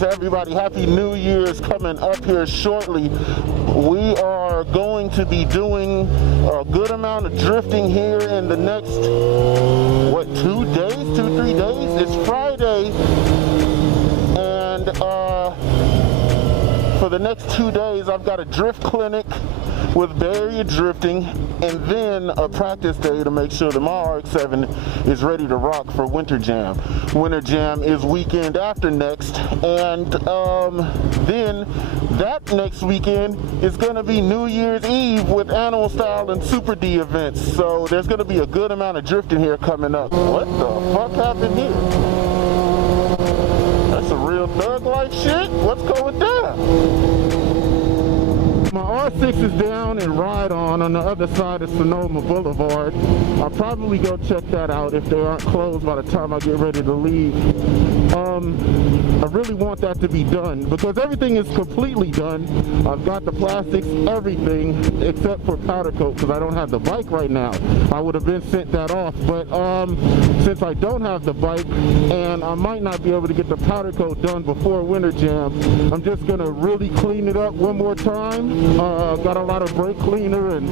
Everybody, happy New Year's coming up here shortly. We are going to be doing a good amount of drifting here in the next, what, 2 days, 3 days? It's Friday, and for the next 2 days I've got a drift clinic with barrier drifting, and then a practice day to make sure that my RX-7 is ready to rock for Winter Jam. Winter Jam is weekend after next, and then that next weekend is going to be New Year's Eve with Animal Style and Super D events. So there's going to be a good amount of drifting here coming up. What the fuck happened here? That's a real thug life shit. What's going down? My R6 is down in Ride-On the other side of Sonoma Boulevard. I'll probably go check that out if they aren't closed by the time I get ready to leave. I really want that to be done because everything is completely done. I've got the plastics, everything except for powder coat because I don't have the bike right now. I would have been sent that off, but since I don't have the bike and I might not be able to get the powder coat done before Winter Jam, I'm just gonna really clean it up one more time. Got a lot of brake cleaner and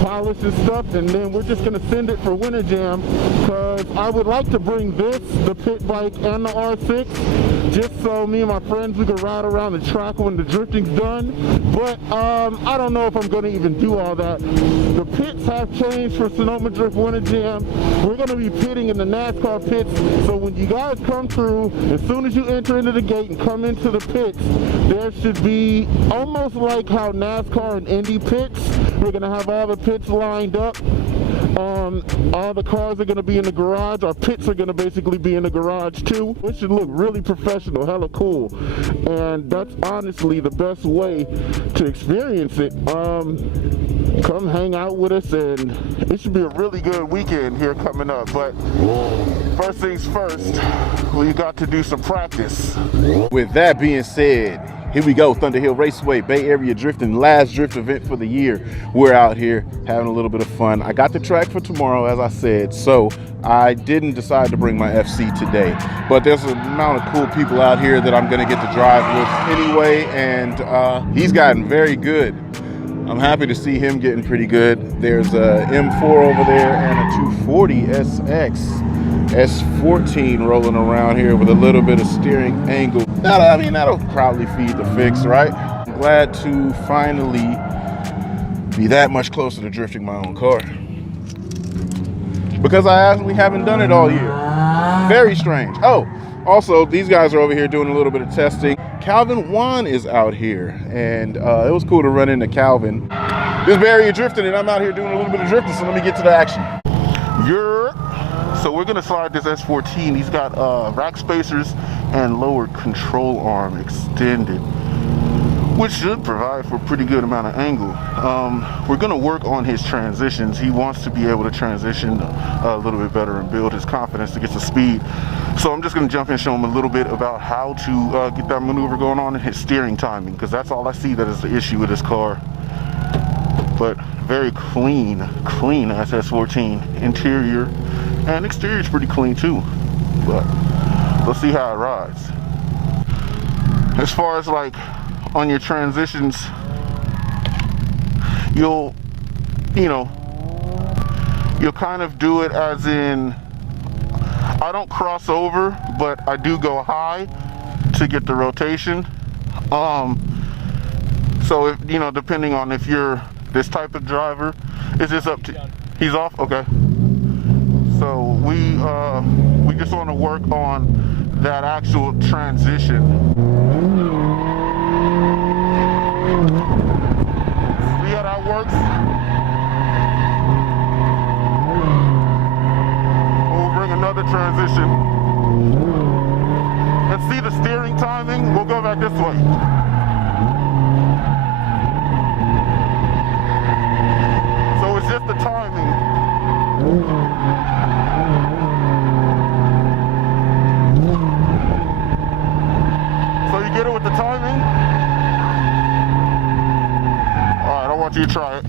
polish and stuff, and then we're just gonna send it for Winter Jam because I would like to bring this, the pit bike, and the R6 just so me and my friends we can ride around the track when the drifting's done. But I don't know if I'm gonna even do all that. The pits have changed for Sonoma Drift Winter Jam. We're gonna be pitting in the NASCAR pits, so when you guys come through, as soon as you enter into the gate and come into the pits, there should be almost like how NASCAR and Indy pits. We're gonna have all the pits lined up. All the cars are gonna be in the garage. Our pits are gonna basically be in the garage too. It should look really professional, hella cool. And that's honestly the best way to experience it. Come hang out with us, and it should be a really good weekend here coming up. But first things first, we got to do some practice. With that being said, here we go, Thunder Hill Raceway, Bay Area Drifting, last drift event for the year. We're out here having a little bit of fun. I got the track for tomorrow, as I said, so I didn't decide to bring my FC today. But there's an amount of cool people out here that I'm gonna get to drive with anyway, and he's gotten very good. I'm happy to see him getting pretty good. There's a M4 over there and a 240 SX S14 rolling around here with a little bit of steering angle. That'll probably feed the fix, right? I'm glad to finally be that much closer to drifting my own car, because I actually haven't done it all year. Very strange. Oh, also, these guys are over here doing a little bit of testing. Calvin Juan is out here, and it was cool to run into Calvin. This barrier drifting, and I'm out here doing a little bit of drifting, so let me get to the action. So we're gonna slide this S14. He's got rack spacers and lowered control arm extended, which should provide for a pretty good amount of angle. We're gonna work on his transitions. He wants to be able to transition a little bit better and build his confidence to get to speed. So I'm just gonna jump in and show him a little bit about how to get that maneuver going on and his steering timing, because that's all I see that is the issue with this car. But very clean SS14 interior, and exterior is pretty clean too. But let's see how it rides. As far as like on your transitions, you'll kind of do it as in, I don't cross over, but I do go high to get the rotation. So if depending on if you're this type of driver, it's just up to He's off? Okay. So we just want to work on that actual transition. See how that works? We'll bring another transition. And see the steering timing? We'll go back this way. So it's just the timing. So you get it with the timing? Alright, I want you to try it.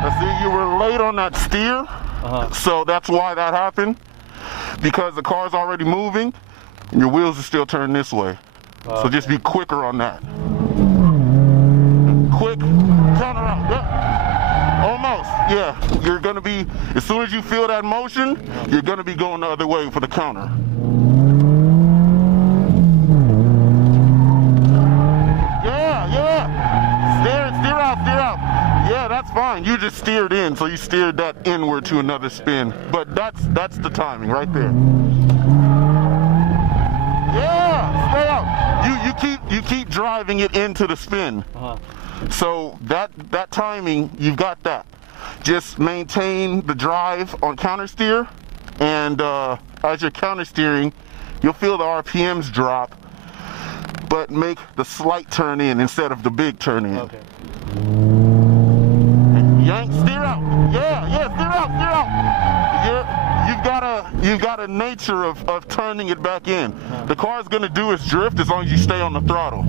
Now see, you were late on that steer, so that's why that happened. Because the car's already moving and your wheels are still turning this way. So just be quicker on that. Quick, counter out. Yeah. Almost. Yeah. You're gonna be, as soon as you feel that motion, you're gonna be going the other way for the counter. Yeah. Steer out. Yeah, that's fine. You just steered in, so you steered that inward to another spin. But that's the timing right there. Yeah, stay out. You keep driving it into the spin. So that timing, you've got that. Just maintain the drive on counter steer, and as you're counter steering, you'll feel the RPMs drop, but make the slight turn in instead of the big turn in. Okay. Yank, steer out. Yeah, steer out. You've got a nature of turning it back in. The car's gonna do its drift as long as you stay on the throttle.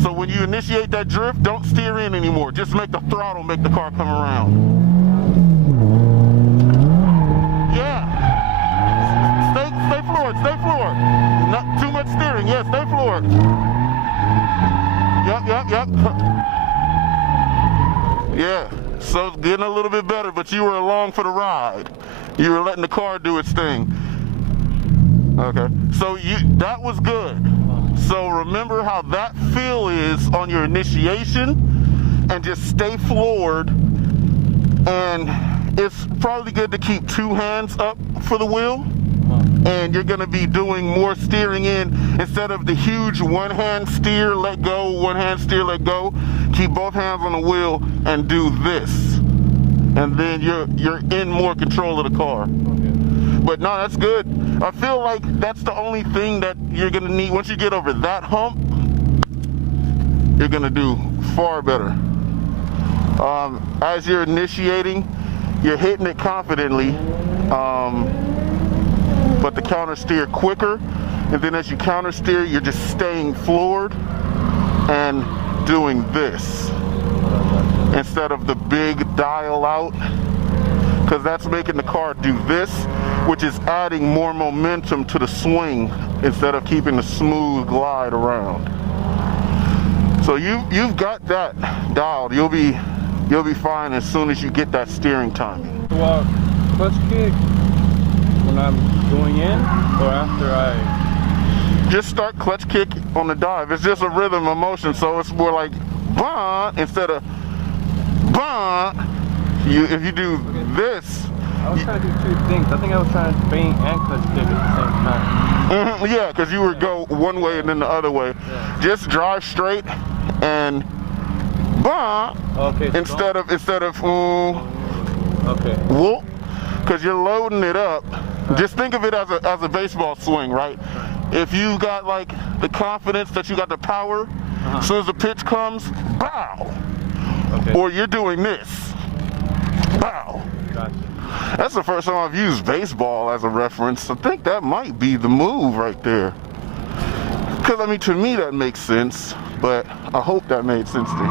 So when you initiate that drift, don't steer in anymore. Just make the throttle make the car come around. Yeah. Stay floored. Not too much steering. Yeah, stay floored. Yep. Yeah. So it's getting a little bit better, but you were along for the ride. You were letting the car do its thing. Okay. So that was good. So remember how that feel is on your initiation, and just stay floored. And it's probably good to keep two hands up for the wheel. And you're gonna be doing more steering in instead of the huge one-hand steer, let go, one-hand steer, let go. Keep both hands on the wheel and do this. And then you're in more control of the car. But no, that's good. I feel like that's the only thing that you're gonna need. Once you get over that hump, you're gonna do far better. As you're initiating, you're hitting it confidently, but the counter steer quicker. And then as you counter steer, you're just staying floored and doing this instead of the big dial out, because that's making the car do this, which is adding more momentum to the swing instead of keeping the smooth glide around. So you've got that dialed. You'll be fine as soon as you get that steering timing. Well, clutch kick when I'm going in or after I just start clutch kick on the dive. It's just a rhythm of motion, so it's more like bah instead of bah. If you do this, I was trying to do two things. I think I was trying to feint and clutch kick at the same time. Yeah, because you would go one way and then the other way. Yeah. Just drive straight and bah. Okay. So instead of okay. whoop, because you're loading it up. Right. Just think of it as a baseball swing, right? If you got like the confidence that you got the power, as soon as the pitch comes, bow. Okay. Or you're doing this, bow. Gotcha. That's the first time I've used baseball as a reference. I think that might be the move right there. Because I mean, to me that makes sense, but I hope that made sense to him.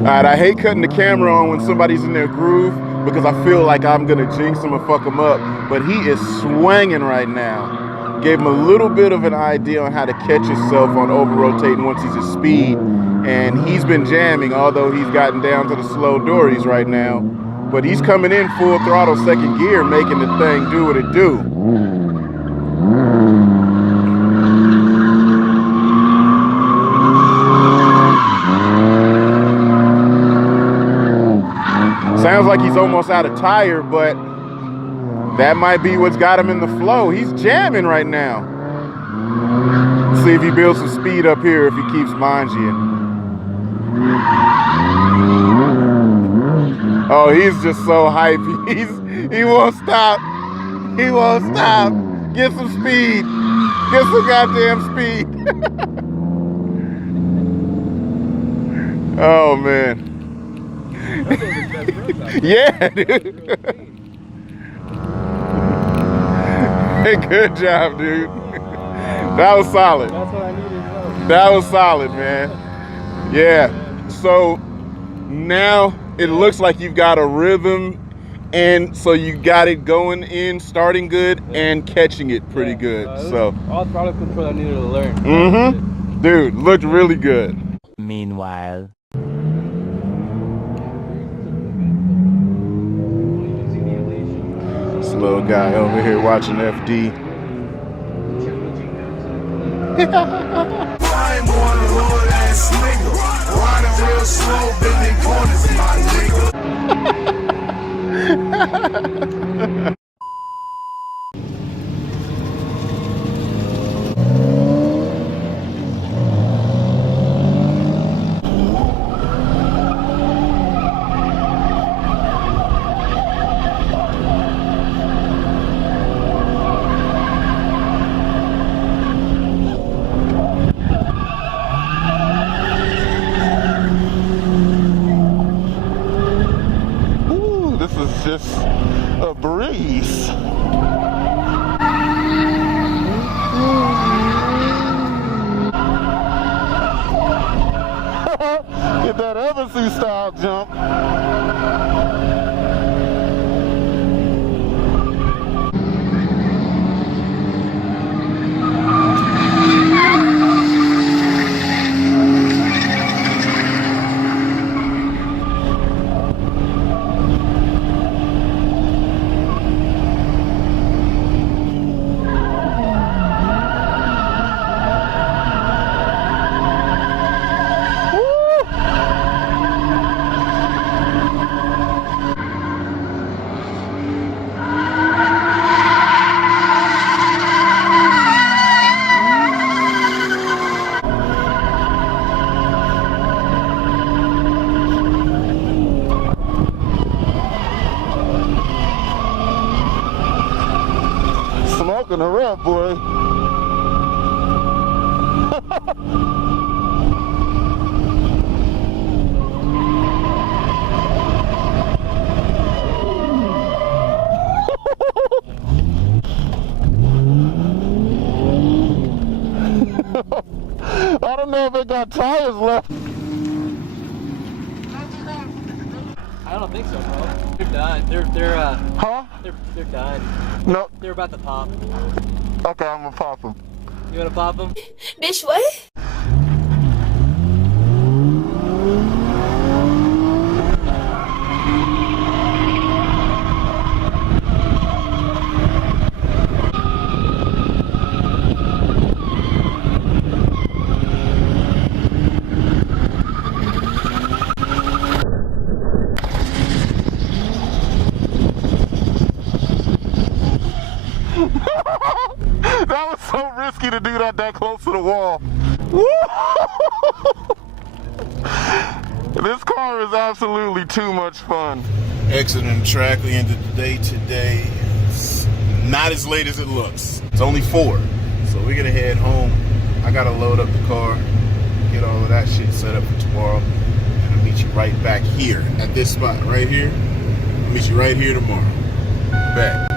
Alright, I hate cutting the camera on when somebody's in their groove because I feel like I'm gonna jinx him or fuck him up, but he is swinging right now. Gave him a little bit of an idea on how to catch himself on over-rotating once he's at speed, and he's been jamming, although he's gotten down to the slow dories right now. but he's coming in full throttle second gear, making the thing do what it do. Sounds like he's almost out of tire, but that might be what's got him in the flow. He's jamming right now. Let's see if he builds some speed up here if he keeps mangying. Oh, he's just so hype. He won't stop. He won't stop. Get some speed. Get some goddamn speed. Oh man. Yeah, dude. Hey, good job, dude. That was solid. That's what I needed. That was solid, man. Yeah. So now it looks like you've got a rhythm, and so you got it going in, starting good, and catching it pretty good. So all throttle control I needed to learn. Mm-hmm. Dude, looked really good. Meanwhile. This little guy over here watching FD. I ain't born a little ass nigga. Riding real slow, bending corners, my nigga. This is just a breeze. Get that Evansville style jump. Smoking her up, boy. I don't know if it got tires left. I don't think so, bro. They're done. Huh? They're done. No. They're about to pop. Okay, I'm gonna pop them. You wanna pop them? Bitch, what? That was so risky to do that close to the wall. This car is absolutely too much fun. Exiting the track, we ended the day today. It's not as late as it looks. It's only 4, so we're gonna head home. I gotta load up the car, get all of that shit set up for tomorrow, and I'll meet you right back here at this spot right here. I'll meet you right here tomorrow. Back.